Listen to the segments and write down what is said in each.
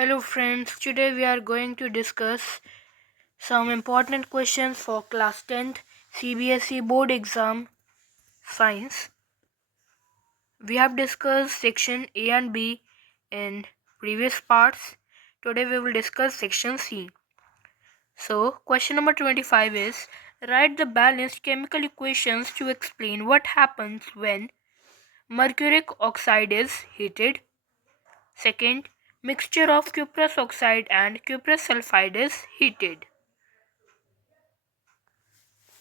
Hello friends, today we are going to discuss some important questions for class 10th CBSE board exam science. We have discussed section A and B in previous parts. Today we will discuss section C. So question number 25 is write the balanced chemical equations to explain what happens when mercuric oxide is heated. Second, mixture of cuprous oxide and cuprous sulfide is heated.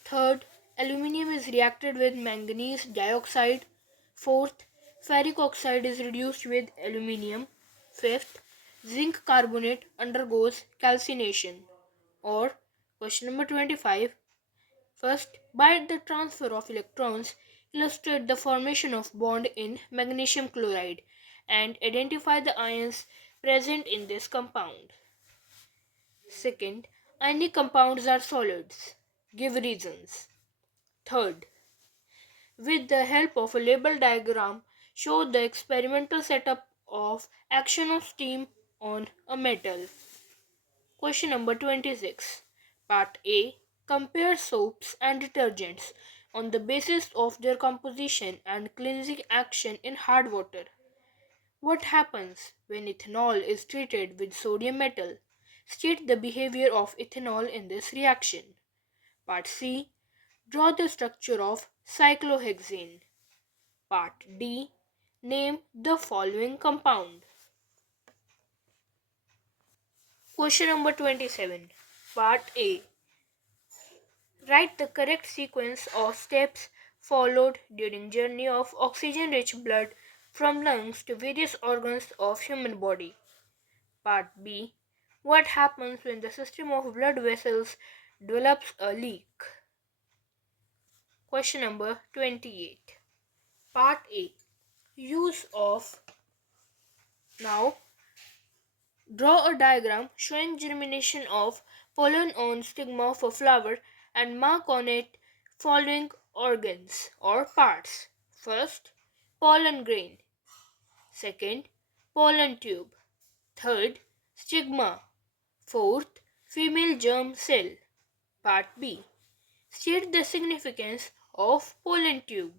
Third, aluminium is reacted with manganese dioxide. Fourth, ferric oxide is reduced with aluminium. Fifth, zinc carbonate undergoes calcination. Or question number 25. First, by the transfer of electrons, illustrate the formation of bond in magnesium chloride and identify the ions present in this compound. Second, ionic compounds are solids. Give reasons. Third, with the help of a label diagram, show the experimental setup of action of steam on a metal. Question number 26. Part A. Compare soaps and detergents on the basis of their composition and cleansing action in hard water. What happens when ethanol is treated with sodium metal? State the behavior of ethanol in this reaction. Part C. Draw the structure of cyclohexane. Part D. Name the following compound. Question number 27. Part A. Write the correct sequence of steps followed during journey of oxygen-rich blood from lungs to various organs of human body. Part B. What happens when the system of blood vessels develops a leak? Question number 28. Part A. Use of. Now, draw a diagram showing germination of pollen on stigma of a flower and mark on it following organs or parts. First, pollen grain. Second, pollen tube. Third, stigma. Fourth, female germ cell. Part B. State the significance of pollen tube.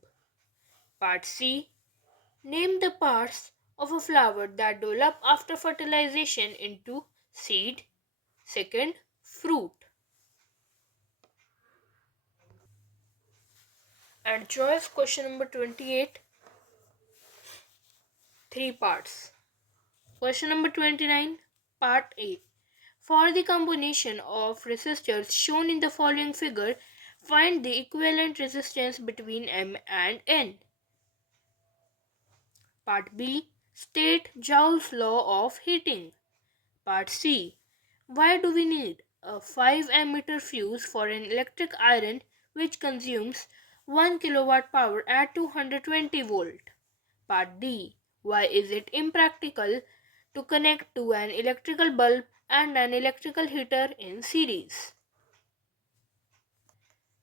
Part C. Name the parts of a flower that develop after fertilization into seed. Second, fruit. And choice question number 28. 3 parts. Question number 29. Part A. For the combination of resistors shown in the following figure, find the equivalent resistance between M and N. Part B. State Joule's law of heating. Part C. Why do we need a 5 ammeter fuse for an electric iron which consumes 1 kilowatt power at 220 volt? Part D. Why is it impractical to connect to an electrical bulb and an electrical heater in series?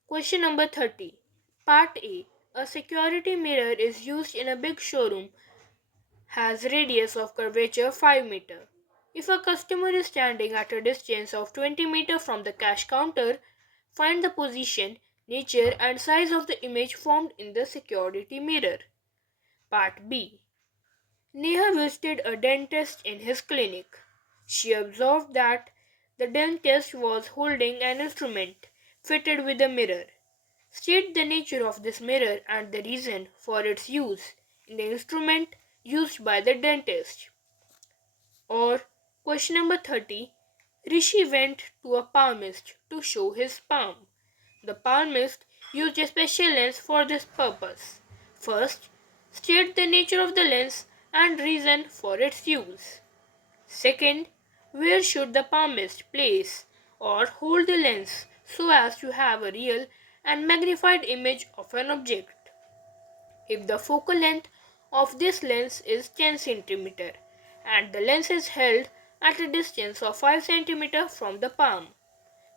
Question number 30. Part A. A security mirror is used in a big showroom, has radius of curvature 5 meter. If a customer is standing at a distance of 20 meter from the cash counter, find the position, nature and size of the image formed in the security mirror. Part B. Neha visited a dentist in his clinic. She observed that the dentist was holding an instrument fitted with a mirror. State the nature of this mirror and the reason for its use in the instrument used by the dentist. Or question number 30. Rishi went to a palmist to show his palm. The palmist used a special lens for this purpose. First, state the nature of the lens and reason for its use. Second, where should the palmist place or hold the lens so as to have a real and magnified image of an object? If the focal length of this lens is 10 cm and the lens is held at a distance of 5 cm from the palm,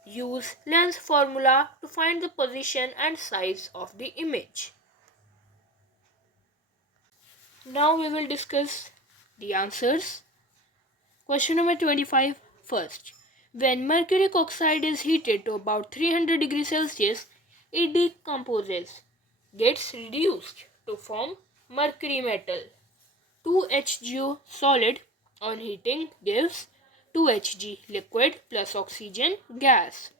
use lens formula to find the position and size of the image. Now we will discuss the answers. Question number 25. First, when mercuric oxide is heated to about 300 degrees Celsius, it decomposes, gets reduced to form mercury metal. 2HgO solid on heating gives 2Hg liquid plus oxygen gas.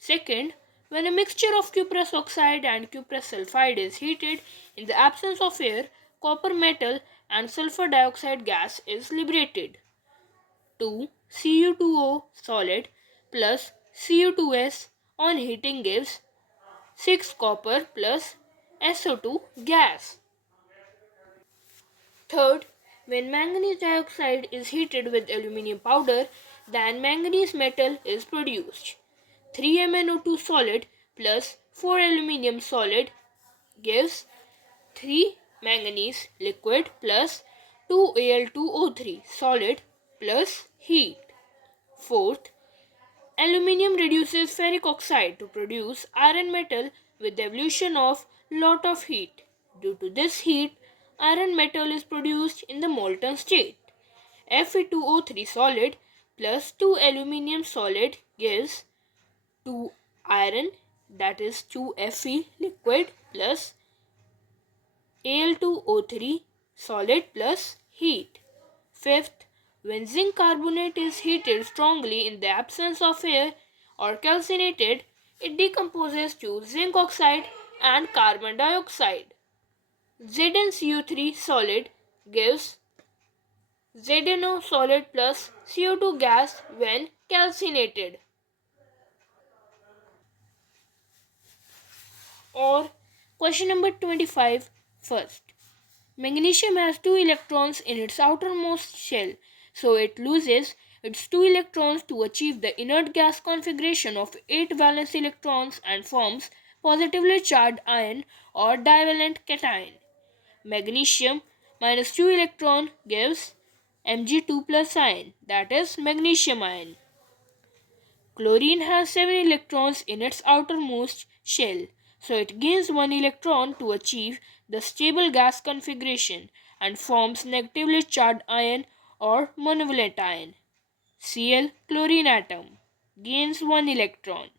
Second, when a mixture of cuprous oxide and cuprous sulfide is heated in the absence of air, copper metal and sulfur dioxide gas is liberated. 2. Cu2O solid plus Cu2S on heating gives 6 copper plus SO2 gas. Third, when manganese dioxide is heated with aluminium powder, then manganese metal is produced. 3MnO2 solid plus 4 aluminium solid gives 3 manganese liquid plus 2Al2O3 solid plus heat. Fourth, aluminium reduces ferric oxide to produce iron metal with the evolution of lot of heat. Due to this heat, iron metal is produced in the molten state. Fe2O3 solid plus 2 aluminium solid gives 2 iron, that is 2 Fe liquid plus Al2O3 solid plus heat. Fifth, when zinc carbonate is heated strongly in the absence of air or calcinated, it decomposes to zinc oxide and carbon dioxide. ZnCO3 solid gives ZnO solid plus CO2 gas when calcinated. Or question number 25 first. Magnesium has 2 electrons in its outermost shell, so it loses its 2 electrons to achieve the inert gas configuration of 8 valence electrons and forms positively charged ion or divalent cation. Magnesium minus 2 electron gives Mg2 plus ion, that is magnesium ion. Chlorine has 7 electrons in its outermost shell, so it gains 1 electron to achieve the stable gas configuration and forms negatively charged ion or monovalent ion. Cl chlorine atom gains 1 electron,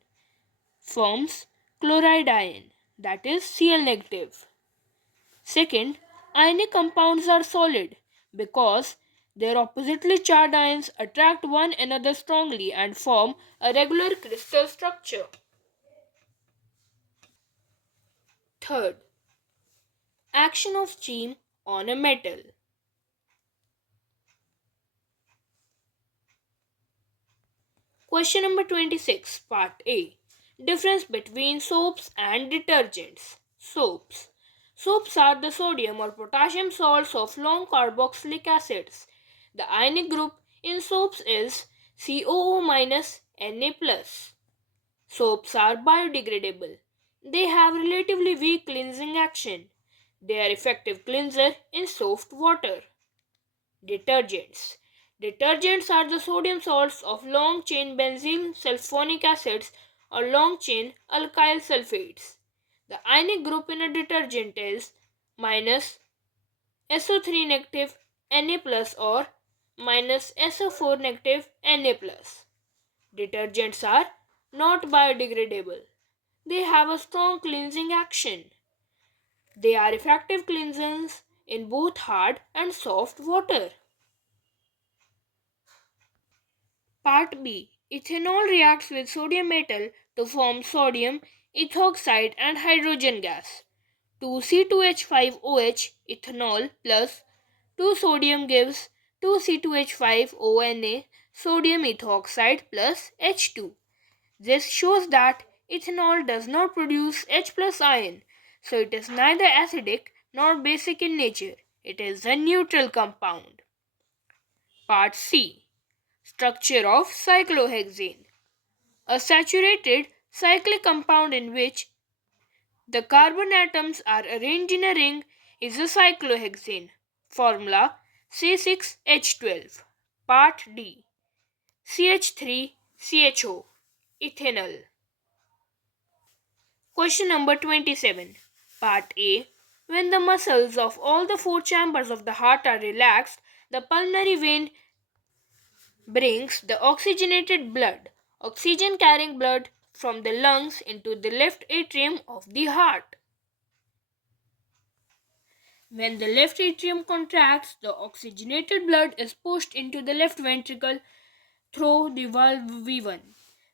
forms chloride ion, that is Cl negative. Second, ionic compounds are solid because their oppositely charged ions attract one another strongly and form a regular crystal structure. Third, action of steam on a metal. Question number 26, Part A. Difference between soaps and detergents. Soaps. Soaps are the sodium or potassium salts of long carboxylic acids. The ionic group in soaps is COO minus Na plus. Soaps are biodegradable. They have relatively weak cleansing action. They are effective cleanser in soft water. Detergents. Detergents are the sodium salts of long-chain benzyl sulfonic acids or long-chain alkyl sulfates. The ionic group in a detergent is minus SO3 negative Na plus or minus SO4 negative Na plus. Detergents are not biodegradable. They have a strong cleansing action. They are effective cleansers in both hard and soft water. Part B. Ethanol reacts with sodium metal to form sodium ethoxide and hydrogen gas. 2C2H5OH ethanol plus 2 sodium gives 2C2H5ONa sodium ethoxide plus H2. This shows that ethanol does not produce H plus ion, so it is neither acidic nor basic in nature. It is a neutral compound. Part C. Structure of cyclohexane. A saturated cyclic compound in which the carbon atoms are arranged in a ring is a cyclohexane. Formula C6H12. Part D. CH3CHO. Ethanol. Question number 27. Part A. When the muscles of all the four chambers of the heart are relaxed, the pulmonary vein brings the oxygenated blood, oxygen carrying blood from the lungs into the left atrium of the heart. When the left atrium contracts, the oxygenated blood is pushed into the left ventricle through the valve V1.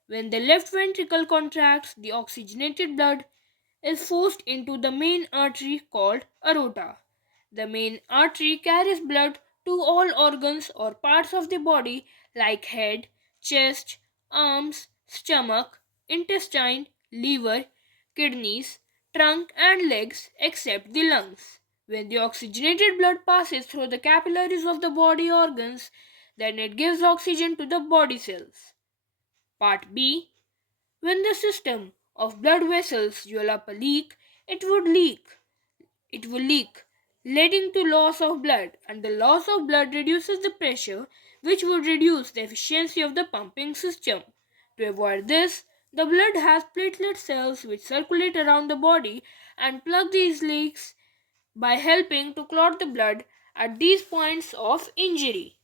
When the left ventricle contracts, the oxygenated blood is forced into the main artery called aorta. The main artery carries blood to all organs or parts of the body like head, chest, arms, stomach, intestine, liver, kidneys, trunk and legs except the lungs. When the oxygenated blood passes through the capillaries of the body organs, then it gives oxygen to the body cells. Part B. When the system of blood vessels develop a leak, it would leak. It will leak, leading to loss of blood, and the loss of blood reduces the pressure, which would reduce the efficiency of the pumping system. To avoid this, the blood has platelet cells which circulate around the body and plug these leaks by helping to clot the blood at these points of injury.